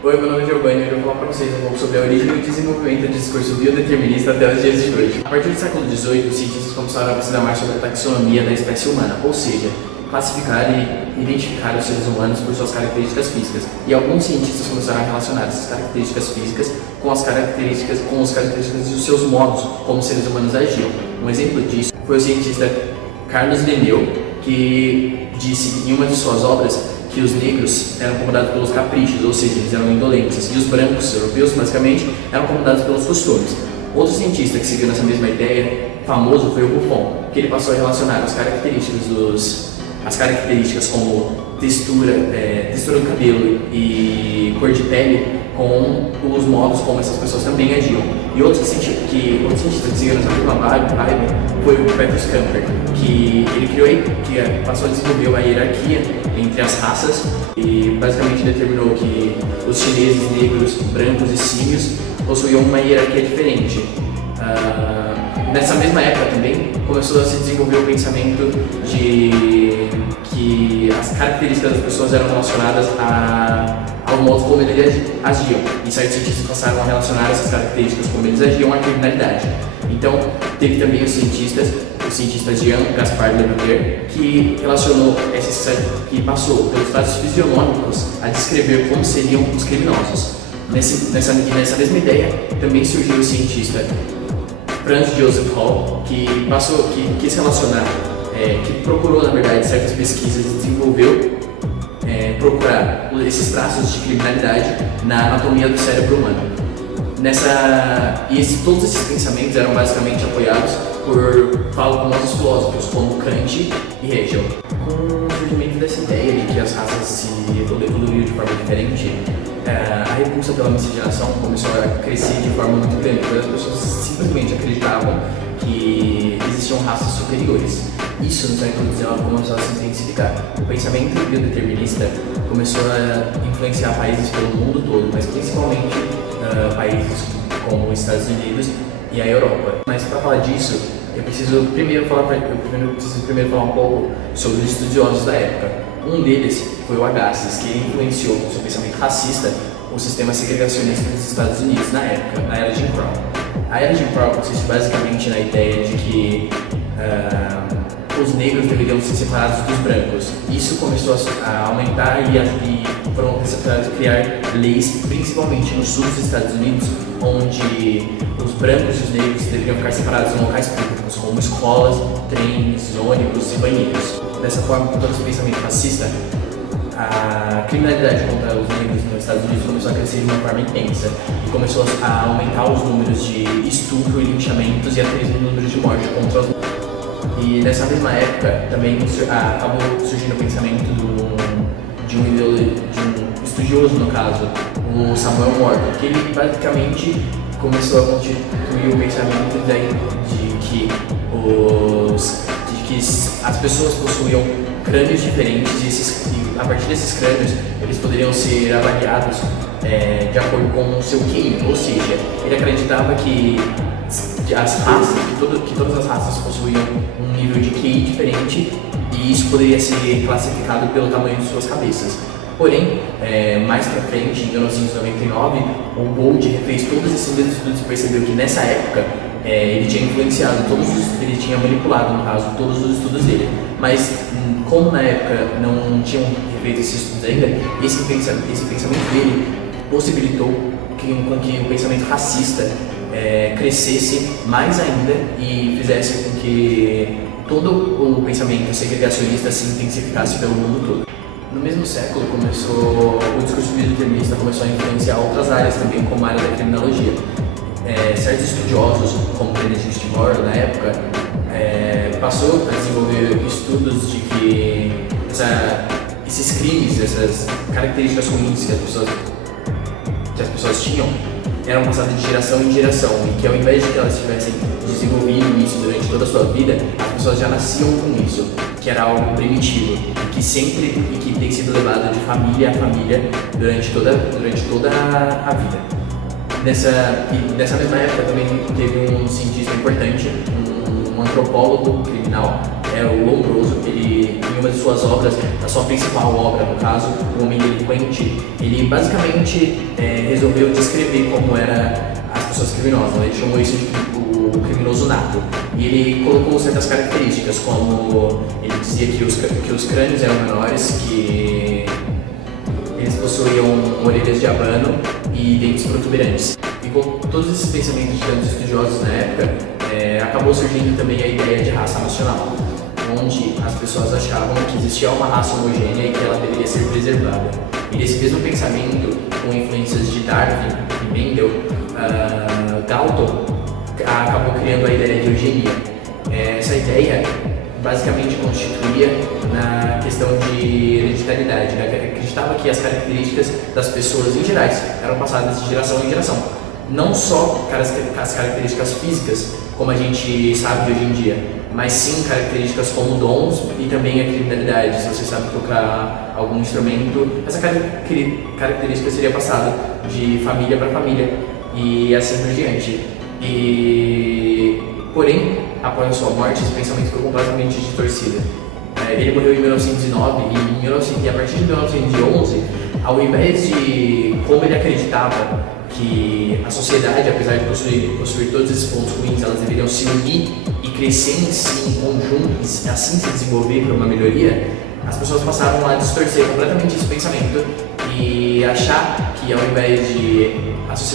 Oi, meu nome é Giovanni e eu vou falar para vocês um pouco sobre a origem e o desenvolvimento do discurso biodeterminista até os dias de hoje. A partir do século XVIII, os cientistas começaram a pesquisar mais sobre a taxonomia da espécie humana, ou seja, classificar e identificar os seres humanos por suas características físicas. E alguns cientistas começaram a relacionar essas características físicas com as características dos seus modos como os seres humanos agiam. Um exemplo disso foi o cientista Carlos Linneu, que disse em uma de suas obras que os negros eram comandados pelos caprichos, ou seja, eles eram indolentes, e os brancos, europeus, basicamente, eram comandados pelos costumes. Outro cientista que seguiu nessa mesma ideia, famoso, foi o Buffon, que ele passou a relacionar as características como textura do cabelo e cor de pele com os modos como essas pessoas também agiam. E outro cientista que seguiu nessa mesma vibe foi o Petrus Camper, que ele passou a desenvolver uma hierarquia entre as raças e basicamente determinou que os chineses, negros, brancos e símios possuíam uma hierarquia diferente. Nessa mesma época também começou a se desenvolver o pensamento de que as características das pessoas eram relacionadas ao modo como eles agiam, e certos cientistas passaram a relacionar essas características como eles agiam à criminalidade. Então, teve também o cientista Jean Gaspard Leverrier, que passou pelos traços fisionômicos a descrever como seriam os criminosos. Nessa mesma ideia, também surgiu o cientista Franz Joseph Hall, que quis relacionar, que procurou, na verdade, certas pesquisas e desenvolveu procurar esses traços de criminalidade na anatomia do cérebro humano. Todos esses pensamentos eram basicamente apoiados por famosos filósofos como Kant e Hegel. Com o surgimento dessa ideia de que as raças se evoluíram de forma diferente, a repulsa pela miscigenação começou a crescer de forma muito grande, porque as pessoas simplesmente acreditavam que existiam raças superiores. Isso no século XIX começou a se intensificar. O pensamento biodeterminista começou a influenciar países pelo mundo todo, mas principalmente países como os Estados Unidos e a Europa. Mas para falar disso, eu preciso primeiro falar um pouco sobre os estudiosos da época. Um deles foi o Agassiz, que influenciou com seu pensamento racista o sistema segregacionista dos Estados Unidos na época, na era de Jim Crow. A era de Jim Crow consiste basicamente na ideia de que os negros deveriam ser separados dos brancos. Isso começou a aumentar e foram começados a criar leis, principalmente no sul dos Estados Unidos, onde os brancos e os negros deveriam ficar separados em locais públicos, como escolas, trens, ônibus e banheiros. Dessa forma, com todo esse pensamento racista, a criminalidade contra os negros nos Estados Unidos começou a crescer de uma forma intensa e começou a aumentar os números de estupro e linchamentos e até mesmo os números de morte contra os negros. E nessa mesma época também acabou surgindo o pensamento de um estudioso, no caso, o Samuel Morton, que ele basicamente começou a constituir o pensamento de que as pessoas possuíam crânios diferentes e a partir desses crânios eles poderiam ser avaliados de acordo com o seu QI, ou seja, ele acreditava que todas as raças possuíam um nível de QI diferente e isso poderia ser classificado pelo tamanho de suas cabeças. Porém, mais pra frente, em 1999, o Gould refez todos esses mesmos estudos e percebeu que nessa época ele tinha manipulado, no caso, todos os estudos dele. Mas, como na época não tinham refeito esses estudos ainda, esse pensamento dele possibilitou com que o pensamento racista crescesse mais ainda e fizesse com que todo o pensamento segregacionista se intensificasse pelo mundo todo. No mesmo século, o discurso biodeterminista começou a influenciar outras áreas também, como a área da criminologia. Certos estudiosos, como Benedict Moore, na época, passou a desenvolver estudos de que esses crimes, essas características ruins que as pessoas tinham, eram passadas de geração em geração e que ao invés de que elas tivessem desenvolvido isso durante toda a sua vida, as pessoas já nasciam com isso, que era algo primitivo e que tem sido levado de família a família durante toda a vida. Nessa mesma época também teve um cientista importante, um antropólogo criminal, é o Lombroso. Ele, em uma de suas obras, a sua principal obra, no caso, O Homem Delinquente, ele basicamente resolveu descrever como era as pessoas criminosas. Ele chamou isso de o criminoso nato. E ele colocou certas características, como ele dizia que os crânios eram menores, que eles possuíam orelhas de abano e dentes protuberantes. E com todos esses pensamentos de tantos estudiosos na época, acabou surgindo também a ideia de raça nacional, onde as pessoas achavam que existia uma raça homogênea e que ela deveria ser preservada. E desse mesmo pensamento, com influências de Darwin e Mendel, Galton acabou criando a ideia de eugenia. Essa ideia basicamente constituía na questão de hereditariedade, né? Que acreditava que as características das pessoas em gerais eram passadas de geração em geração. Não só as características físicas, como a gente sabe hoje em dia, mas sim características como dons e também a criminalidade. Se você sabe tocar algum instrumento, essa característica seria passada de família para família e assim por diante. Porém, após a sua morte, esse pensamento foi completamente distorcido. Ele morreu em 1909 e a partir de 1911, ao invés de, como ele acreditava, que a sociedade, apesar de possuir todos esses pontos ruins, elas deveriam se unir e crescer em si, em conjunto, e assim se desenvolver para uma melhoria, as pessoas passaram a distorcer completamente esse pensamento e achar que, ao invés de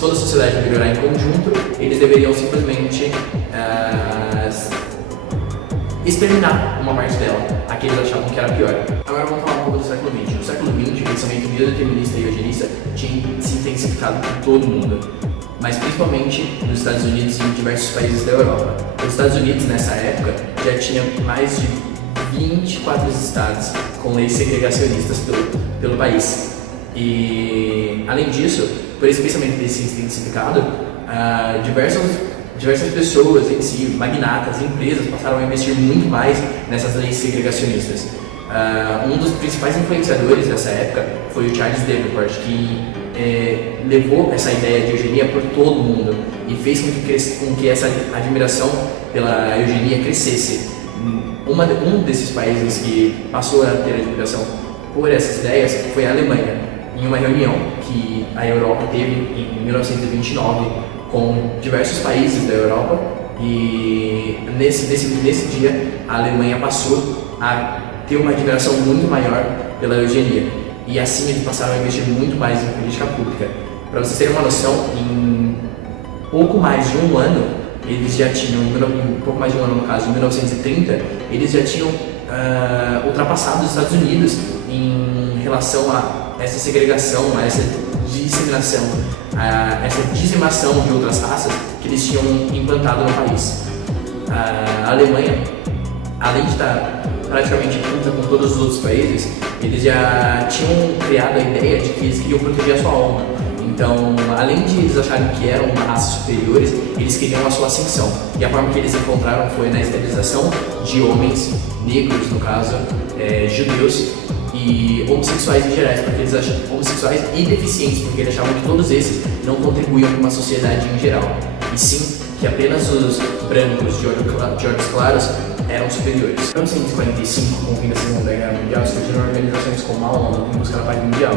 toda a sociedade melhorar em conjunto, eles deveriam simplesmente exterminar uma parte dela, a que eles achavam que era pior. Agora vamos falar um pouco do século XX. No século XX, o pensamento biodeterminista e eugenista tinha se intensificado por todo o mundo, mas principalmente nos Estados Unidos e em diversos países da Europa. Os Estados Unidos, nessa época, já tinha mais de 24 estados com leis segregacionistas pelo país. E, além disso, por esse pensamento desse intensificado, diversas pessoas em si, magnatas, empresas, passaram a investir muito mais nessas leis segregacionistas. Um dos principais influenciadores dessa época foi o Charles Davenport, que levou essa ideia de eugenia por todo o mundo e fez com que essa admiração pela eugenia crescesse. Um desses países que passou a ter admiração por essas ideias foi a Alemanha, em uma reunião que a Europa teve em 1929 com diversos países da Europa, e nesse dia a Alemanha passou a ter uma admiração muito maior pela eugenia, e assim eles passaram a investir muito mais em política pública. Para vocês terem uma noção, em pouco mais de um ano, eles já tinham, em pouco mais de um ano no caso, em 1930, eles já tinham ultrapassado os Estados Unidos em relação a essa segregação, a essa disseminação, a essa dizimação de outras raças que eles tinham implantado no país. A Alemanha, além de estar praticamente junta com todos os outros países, eles já tinham criado a ideia de que eles queriam proteger a sua honra. Então, além de eles acharem que eram uma raça superiores, eles queriam a sua ascensão. E a forma que eles encontraram foi na esterilização de homens negros, no caso, judeus, e homossexuais em geral, porque eles achavam homossexuais e deficientes, porque eles achavam que todos esses não contribuíam para uma sociedade em geral, e sim que apenas os brancos de olhos claros eram superiores. Em 1945, com o fim da Segunda Guerra Mundial, surgiram organizações como a ONU em busca da paz mundial,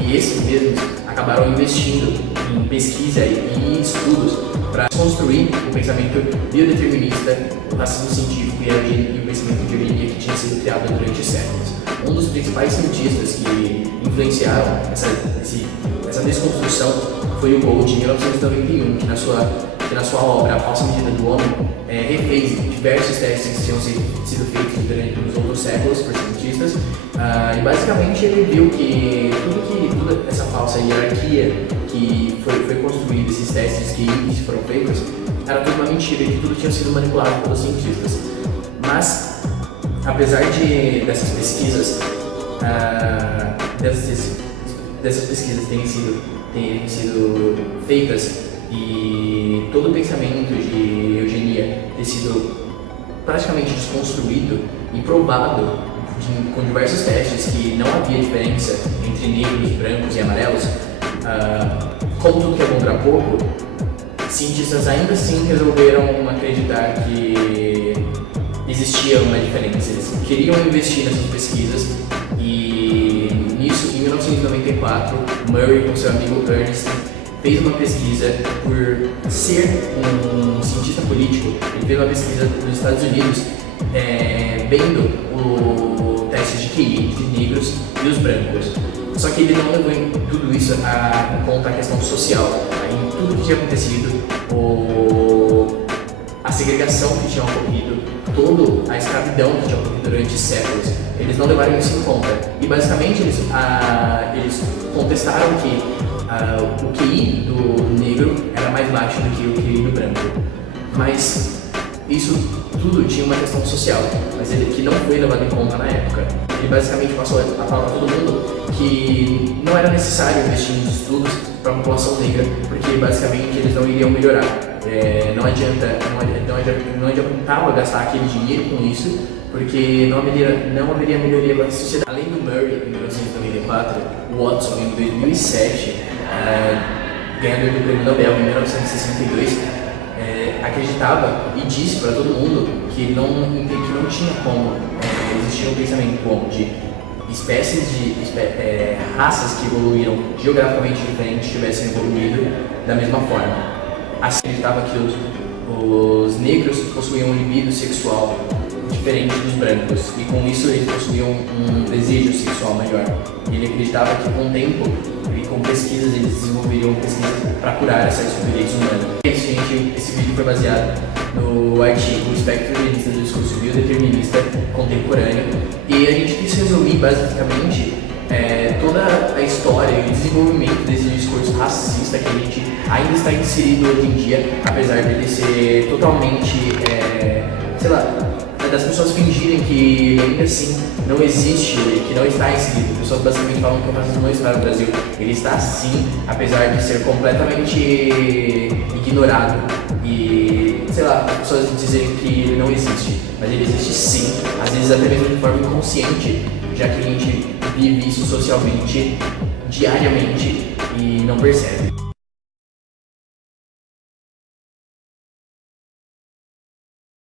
e esses mesmos acabaram investindo em pesquisa e estudos para construir o pensamento biodeterminista, o racismo científico e o pensamento de eugenia que tinha sido criado durante séculos. Um dos principais cientistas que influenciaram essa desconstrução foi o Gould, em 1991, que na sua obra A Falsa Medida do Homem, refez diversos testes que tinham sido feitos durante os outros séculos por cientistas, e basicamente ele viu que toda essa falsa hierarquia que foi construída, esses testes que foram feitos, era tudo uma mentira e que tudo tinha sido manipulado pelos cientistas. Mas, apesar dessas pesquisas, dessas pesquisas terem sido feitas e todo o pensamento de eugenia ter sido praticamente desconstruído e provado com diversos testes que não havia diferença entre negros, brancos e amarelos, como tudo que é bom dura pouco, cientistas ainda assim resolveram acreditar que existia uma diferença. Eles queriam investir nessas pesquisas e nisso, em 1994, Murray com seu amigo Ernest fez uma pesquisa. Por ser um cientista político, ele fez uma pesquisa nos Estados Unidos vendo o teste de QI entre negros e os brancos. Só que ele não levou em tudo isso em conta a questão social, em tudo que tinha acontecido, a segregação que tinha ocorrido, toda a escravidão que tinha ocorrido durante séculos. Eles não levaram isso em conta. E basicamente eles contestaram que o QI do negro era mais baixo do que o QI do branco. Mas isso tudo tinha uma questão social, mas que não foi levado em conta na época. Ele basicamente passou a falar para todo mundo que não era necessário investir em estudos para a população negra, porque basicamente eles não iriam melhorar. Não adiantava gastar aquele dinheiro com isso, porque não haveria melhoria para a sociedade. Além do Murray, em 1994, o Watson, em 2007, ganhador do Prêmio Nobel em 1962, acreditava e disse para todo mundo que não tinha como existir um pensamento de espécies raças que evoluíram geograficamente diferentes tivessem evoluído da mesma forma. Assim, acreditava que os negros possuíam um libido sexual diferente dos brancos e com isso eles possuíam um desejo sexual maior. E ele acreditava que com o tempo e com pesquisas eles desenvolveriam pesquisas para curar essa estupidez humana. É isso, gente. Esse vídeo foi baseado no artigo O Espectro Feminista do Discurso Biodeterminista Contemporâneo e a gente quis resumir basicamente toda a história e o desenvolvimento desse discurso racista que a gente ainda está inserido hoje em dia, apesar dele ser totalmente, das pessoas fingirem que ainda assim não existe, que não está inserido. As pessoas basicamente falam que o racismo não está no Brasil. Ele está sim, apesar de ser completamente ignorado e, as pessoas dizerem que ele não existe. Mas ele existe sim, às vezes até mesmo de forma inconsciente, já que a gente vive isso socialmente, diariamente e não percebe.